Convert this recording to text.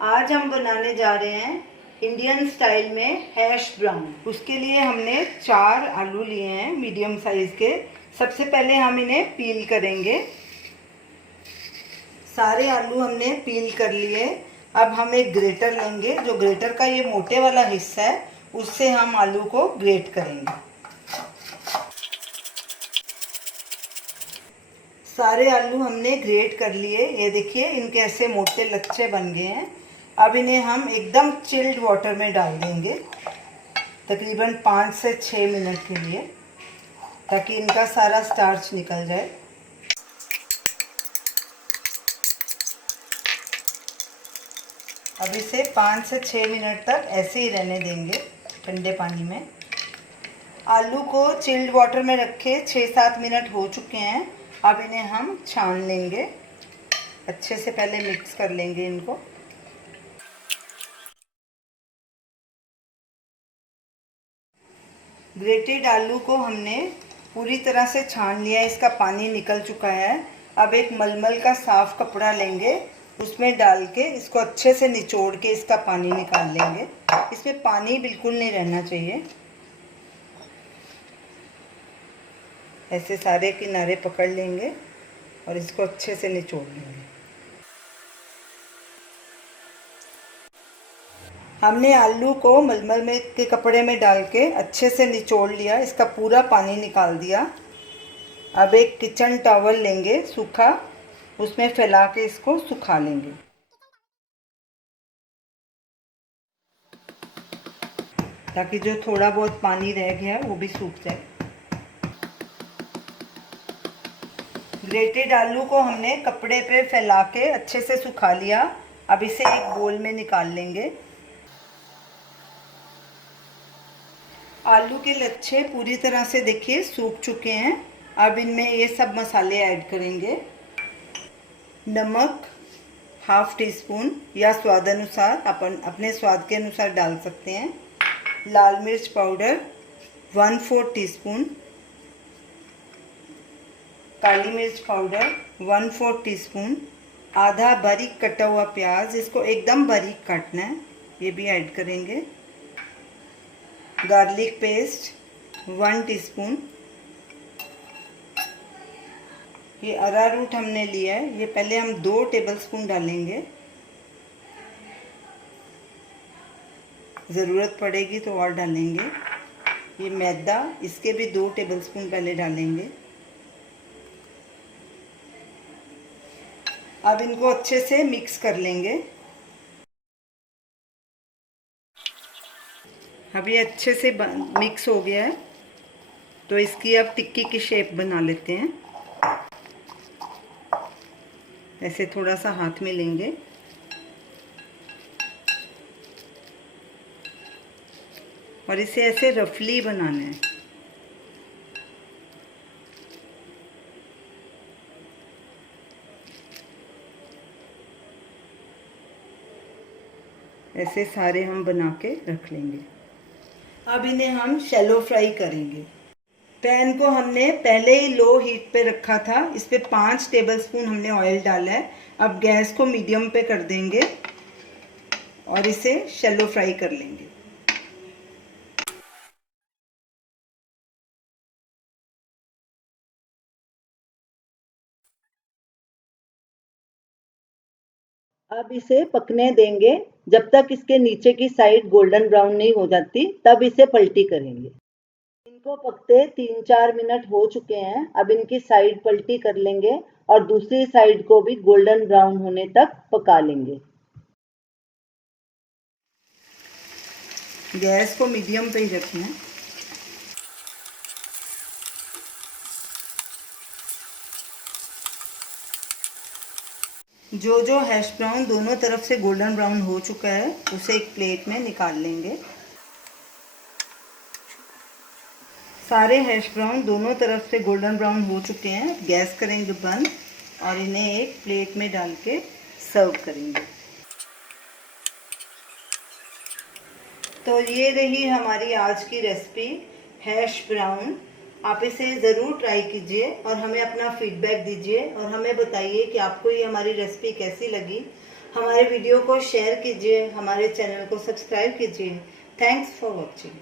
आज हम बनाने जा रहे हैं इंडियन स्टाइल में हैश ब्राउन। उसके लिए हमने 4 आलू लिए हैं मीडियम साइज़ के। सबसे पहले हम इन्हें पील करेंगे। सारे आलू हमने पील कर लिए। अब हम एक ग्रेटर लेंगे, जो ग्रेटर का ये मोटे वाला हिस्सा है उससे हम आलू को ग्रेट करेंगे। सारे आलू हमने ग्रेट कर लिए। ये देखिए, इनके ऐसे मोटे लच्छे बन गए हैं। अब इन्हें हम एकदम चिल्ड वाटर में डाल देंगे, तकरीबन 5 से 6 मिनट के लिए, ताकि इनका सारा स्टार्च निकल जाए। अब इसे 5 से 6 मिनट तक ऐसे ही रहने देंगे ठंडे पानी में। आलू को चिल्ड वाटर में रखे 6-7 मिनट हो चुके हैं। अब इन्हें हम छान लेंगे। अच्छे से पहले मिक्स कर लेंगे इनको। ग्रेटेड आलू को हमने पूरी तरह से छान लिया, इसका पानी निकल चुका है। अब एक मलमल का साफ कपड़ा लेंगे, उसमें डाल के इसको अच्छे से निचोड़ के इसका पानी निकाल लेंगे। इसमें पानी बिल्कुल नहीं रहना चाहिए। ऐसे सारे किनारे पकड़ लेंगे और इसको अच्छे से निचोड़ लेंगे। हमने आलू को मलमल में के कपड़े में डाल के अच्छे से निचोड़ लिया, इसका पूरा पानी निकाल दिया। अब एक किचन टॉवल लेंगे सूखा, उसमें फैला के इसको सुखा लेंगे, ताकि जो थोड़ा बहुत पानी रह गया है वो भी सूख जाए। ग्रेटेड आलू को हमने कपड़े पे फैला के अच्छे से सुखा लिया। अब इसे एक बोल में निकाल लेंगे। आलू के लच्छे पूरी तरह से देखिए सूख चुके हैं। अब इनमें ये सब मसाले ऐड करेंगे। नमक हाफ टी स्पून या स्वाद अनुसार, अपन अपने स्वाद के अनुसार डाल सकते हैं। लाल मिर्च पाउडर 1/4 टीस्पून। काली मिर्च पाउडर 1/4 टीस्पून। आधा बारीक कटा हुआ प्याज, इसको एकदम बारीक काटना है, ये भी ऐड करेंगे। Garlic paste 1 teaspoon. ये अरारूट हमने लिया है, ये पहले हम 2 टेबलस्पून डालेंगे, ज़रूरत पड़ेगी तो और डालेंगे। ये मैदा, इसके भी 2 टेबलस्पून पहले डालेंगे। अब इनको अच्छे से मिक्स कर लेंगे। अब ये अच्छे से मिक्स हो गया है, तो इसकी अब टिक्की की शेप बना लेते हैं। ऐसे थोड़ा सा हाथ में लेंगे और इसे ऐसे रफली बनाना है। ऐसे सारे हम बना के रख लेंगे। अब इन्हें हम शैलो फ्राई करेंगे। पैन को हमने पहले ही लो हीट पे रखा था, इस पे 5 टेबलस्पून हमने ऑयल डाला है। अब गैस को मीडियम पे कर देंगे और इसे शैलो फ्राई कर लेंगे। अब इसे पकने देंगे जब तक इसके नीचे की साइड गोल्डन ब्राउन नहीं हो जाती, तब इसे पलटी करेंगे। इनको पकते 3-4 मिनट हो चुके हैं। अब इनकी साइड पलटी कर लेंगे और दूसरी साइड को भी गोल्डन ब्राउन होने तक पका लेंगे। गैस को मीडियम पे ही रखना है। जो जो हैश ब्राउन दोनों तरफ से गोल्डन ब्राउन हो चुका है, उसे एक प्लेट में निकाल लेंगे। सारे हैश ब्राउन दोनों तरफ से गोल्डन ब्राउन हो चुके हैं। गैस करेंगे बंद और इन्हें एक प्लेट में डाल के सर्व करेंगे। तो ये रही हमारी आज की रेसिपी हैश ब्राउन। आप इसे ज़रूर ट्राई कीजिए और हमें अपना फीडबैक दीजिए और हमें बताइए कि आपको ये हमारी रेसिपी कैसी लगी। हमारे वीडियो को शेयर कीजिए, हमारे चैनल को सब्सक्राइब कीजिए। Thanks for watching.